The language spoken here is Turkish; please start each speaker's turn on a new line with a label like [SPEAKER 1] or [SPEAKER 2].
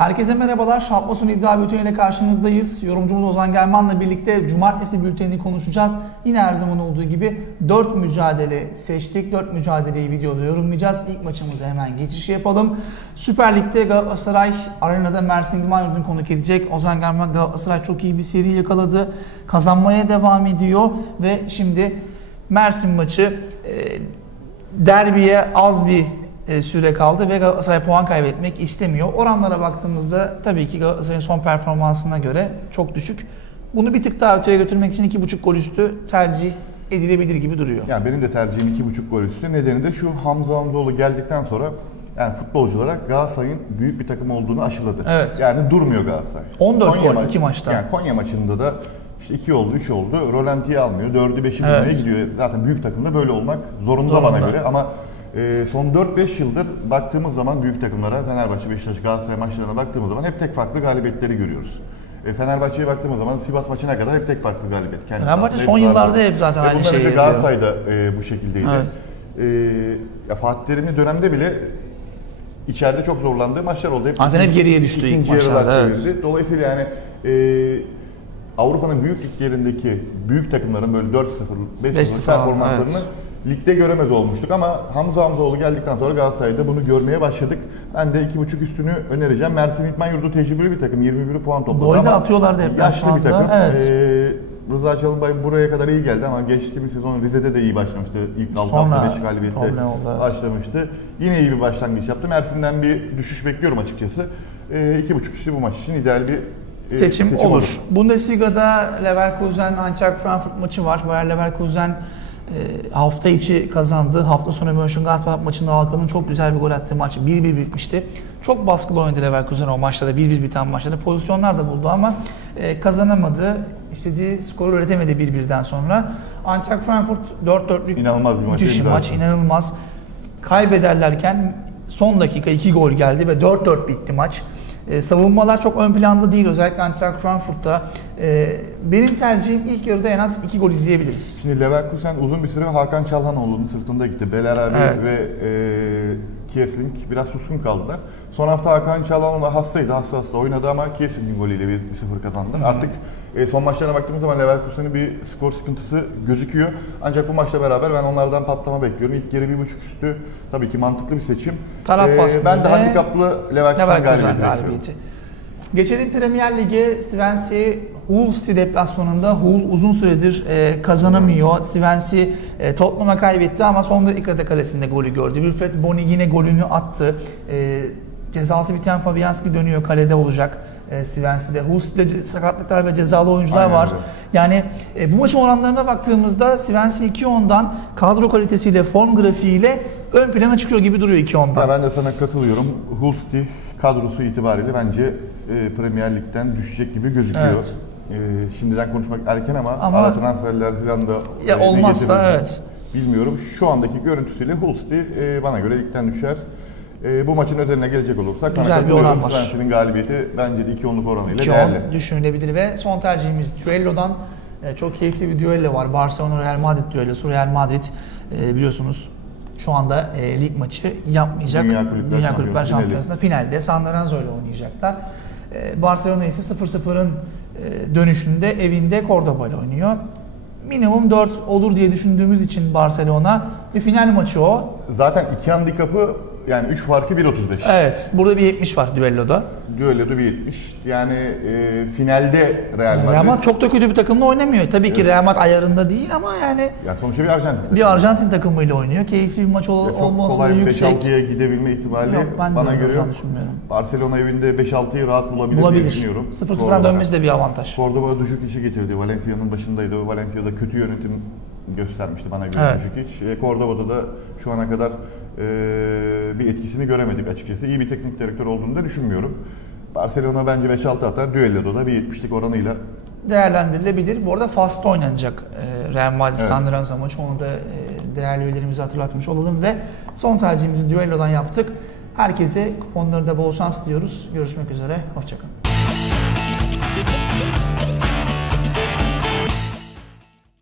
[SPEAKER 1] Herkese merhabalar. Sonu iddia bülteniyle karşınızdayız. Yorumcumuz Ozan German'la birlikte cumartesi bültenini konuşacağız. Yine her zaman olduğu gibi 4 mücadele seçtik. 4 mücadeleyi videoda yorumlayacağız. İlk maçımızı hemen geçiş yapalım. Süper Lig'de Galatasaray arenada Mersin İdman konuk edecek. Ozan German Galatasaray çok iyi bir seri yakaladı. Kazanmaya devam ediyor ve şimdi Mersin maçı e, derbiye az bir e, süre kaldı ve Galatasaray puan kaybetmek istemiyor. Oranlara baktığımızda tabii ki Galatasaray'ın son performansına göre çok düşük. Bunu bir tık daha öteye götürmek için 2.5 gol üstü tercih edilebilir gibi duruyor.
[SPEAKER 2] Yani benim de tercihim 2.5 gol üstü. Nedeni de şu Hamza Hamzoğlu geldikten sonra yani futbolculara Galatasaray'ın büyük bir takım olduğunu aşıladı.
[SPEAKER 1] Evet.
[SPEAKER 2] Yani durmuyor Galatasaray.
[SPEAKER 1] 14
[SPEAKER 2] Konya
[SPEAKER 1] gol
[SPEAKER 2] ma-
[SPEAKER 1] iki maçta.
[SPEAKER 2] Yani Konya maçında da işte 2 oldu, 3 oldu. Rolanti'yi almıyor. 4'ü 5'i
[SPEAKER 1] Evet.
[SPEAKER 2] gidiyor. Zaten büyük takımda böyle olmak zorunda,
[SPEAKER 1] Zorunda.
[SPEAKER 2] bana göre ama e, son 4-5 yıldır baktığımız zaman büyük takımlara Fenerbahçe, Beşiktaş, Galatasaray maçlarına baktığımız zaman hep tek farklı galibiyetleri görüyoruz. E, Fenerbahçe'ye baktığımız zaman Sivas maçına kadar hep tek farklı galibiyet. Kendi
[SPEAKER 1] Fenerbahçe son yıllarda hep zaten
[SPEAKER 2] Ve
[SPEAKER 1] aynı şeyi yapıyor.
[SPEAKER 2] Galatasaray'da e, bu şekildeydi.
[SPEAKER 1] Evet.
[SPEAKER 2] E, ya Fatih Terim'in dönemde bile içeride çok zorlandığı maçlar oldu. Hep
[SPEAKER 1] Zaten hep geriye düştü ilk maçlarda, evet.
[SPEAKER 2] Dolayısıyla yani e, Avrupa'nın büyük liglerindeki büyük takımların böyle 4-0, 5-0
[SPEAKER 1] 5-0 falan,
[SPEAKER 2] performanslarını ligde göremez olmuştuk ama Hamza Hamzoğlu geldikten sonra Galatasaray'da bunu görmeye başladık. Ben de 2.5 üstünü önereceğim. Mersin İtman Yurdu tecrübeli bir takım. 21 puan topladı
[SPEAKER 1] Gol de atıyorlardı
[SPEAKER 2] yaşlı bir takım.
[SPEAKER 1] evet.
[SPEAKER 2] E, Rıza Çalınbay buraya kadar iyi geldi ama geçtiğimiz sezon Rize'de de iyi başlamıştı. İlk 6
[SPEAKER 1] Sonra
[SPEAKER 2] hafta 5 galibiyetle
[SPEAKER 1] problem oldu, evet.
[SPEAKER 2] başlamıştı. Yine iyi bir başlangıç yaptı. Mersin'den bir düşüş bekliyorum açıkçası. E, iki buçuk üstü bu maç için ideal bir e,
[SPEAKER 1] seçim, olur. Bundesliga'da Leverkusen Eintracht Frankfurt maçı var. Bayer Leverkusen e, hafta içi kazandı. Hafta sonu Mönchengladbach maçında Hakan'ın çok güzel bir gol attığı maç 1-1 bitmişti. Çok baskılı oynadı Leverkusen o maçta da 1-1 biten maçta da pozisyonlar da buldu ama e, kazanamadı. İstediği skoru üretemedi 1-1'den sonra. Eintracht Frankfurt 4-4'lük
[SPEAKER 2] İnanılmaz bir maç.
[SPEAKER 1] müthiş bir maç, inanılmaz. Kaybederlerken son dakika 2 gol geldi ve 4-4 bitti maç. Ee, savunmalar çok ön planda değil özellikle Eintracht Frankfurt'ta. Ee, benim tercihim ilk yarıda en az 2 gol izleyebiliriz.
[SPEAKER 2] Şimdi Leverkusen uzun bir süre Hakan Çalhanoğlu'nun sırtında gitti. Beler abi
[SPEAKER 1] Evet.
[SPEAKER 2] ve e, Kiesling biraz suskun kaldılar. Son hafta Hakan Çalhanoğlu hastaydı. Hasta hasta oynadı ama Kiesling'in golüyle bir 1-0 kazandılar. Artık e, son maçlarına baktığımız zaman Leverkusen'in bir skor sıkıntısı gözüküyor. Ancak bu maçla beraber ben onlardan patlama bekliyorum. İlk yarı bir buçuk üstü tabii ki mantıklı bir seçim.
[SPEAKER 1] Taraf
[SPEAKER 2] E,
[SPEAKER 1] bastığında
[SPEAKER 2] ben de handikaplı Leverkusen,
[SPEAKER 1] Leverkusen
[SPEAKER 2] galibiyeti
[SPEAKER 1] galibiyeti. Geçelim Premier Lig'e. Swansea Hull City deplasmanında Hull uzun süredir e, kazanamıyor. Swansea e, Tottenham'a kaybetti ama son dakikada kalesinde golü gördü. Wilfred Bony yine golünü attı. E, cezası biten Fabianski dönüyor kalede olacak e, Swansea'de. Hull City'de sakatlıklar ve cezalı oyuncular
[SPEAKER 2] Aynen
[SPEAKER 1] var.
[SPEAKER 2] öyle.
[SPEAKER 1] Yani e, bu maçın oranlarına baktığımızda Swansea 2-10'dan kadro kalitesiyle, form grafiğiyle ön plana çıkıyor gibi duruyor 2-10'dan.
[SPEAKER 2] Ya ben de sana katılıyorum. Hull City kadrosu itibariyle bence e, Premier Lig'den düşecek gibi gözüküyor.
[SPEAKER 1] Evet.
[SPEAKER 2] E, şimdiden konuşmak erken ama,
[SPEAKER 1] Ama-
[SPEAKER 2] ara transferler falan da
[SPEAKER 1] Ya
[SPEAKER 2] e,
[SPEAKER 1] olmazsa evet.
[SPEAKER 2] Bilmiyorum. Şu andaki görüntüsüyle Hull City e, bana göre ligden düşer. E, bu maçın özeline gelecek olursak
[SPEAKER 1] Güzel bir oran var.
[SPEAKER 2] Swansea'nin galibiyeti bence de 2-10'luk oranıyla
[SPEAKER 1] 2-10
[SPEAKER 2] değerli.
[SPEAKER 1] düşünülebilir ve son tercihimiz düellodan e, çok keyifli bir düello var. Barcelona Real Madrid düellosu. Real Madrid e, biliyorsunuz şu anda e, lig maçı yapmayacak.
[SPEAKER 2] Dünya Kulüpler
[SPEAKER 1] Dünya Kulüpler
[SPEAKER 2] Şampiyonası
[SPEAKER 1] Şampiyonası'nda finalde San Lorenzo ile oynayacaklar. E, Barcelona ise 0-0'ın e, dönüşünde evinde Cordoba ile oynuyor. Minimum 4 olur diye düşündüğümüz için Barcelona bir final maçı o.
[SPEAKER 2] Zaten iki handikapı yani 3 farkı 1.35.
[SPEAKER 1] Evet, burada bir 70 var düelloda.
[SPEAKER 2] Düelloda bir 70. Yani e, finalde Real Madrid.
[SPEAKER 1] Real Madrid çok da kötü bir takımla oynamıyor. Tabii ki Real Madrid ayarında değil ama yani
[SPEAKER 2] Ya sonuçta bir Arjantin.
[SPEAKER 1] bir Arjantin takımıyla oynuyor. Keyifli bir maç ol,
[SPEAKER 2] Ya çok
[SPEAKER 1] olması
[SPEAKER 2] kolay
[SPEAKER 1] yüksek.
[SPEAKER 2] 5-6'ya gidebilme ihtimali
[SPEAKER 1] Yok ben
[SPEAKER 2] bana göre
[SPEAKER 1] düşünmüyorum.
[SPEAKER 2] Barcelona evinde 5-6'yı rahat bulabilir, diye
[SPEAKER 1] Bulabilir.
[SPEAKER 2] düşünüyorum.
[SPEAKER 1] 0-0'dan
[SPEAKER 2] Cordoba.
[SPEAKER 1] dönmesi de bir avantaj.
[SPEAKER 2] Cordoba düşük işi getirdi. Valencia'nın başındaydı. Valencia'da kötü yönetim göstermişti bana göre
[SPEAKER 1] Evet.
[SPEAKER 2] iş. E, Cordoba'da da şu ana kadar e, bir etkisini göremedik açıkçası. İyi bir teknik direktör olduğunu da düşünmüyorum. Barcelona bence 5-6 atar. Düelloda da bir 70'lik oranıyla
[SPEAKER 1] Değerlendirilebilir. Bu arada fast oynanacak e, Real Madrid
[SPEAKER 2] Evet.
[SPEAKER 1] San Lorenzo maçı. Onu da e, değerli üyelerimize hatırlatmış olalım ve son tercihimizi düellodan yaptık. Herkese kuponları da bol şans diliyoruz. Görüşmek üzere. Hoşçakalın.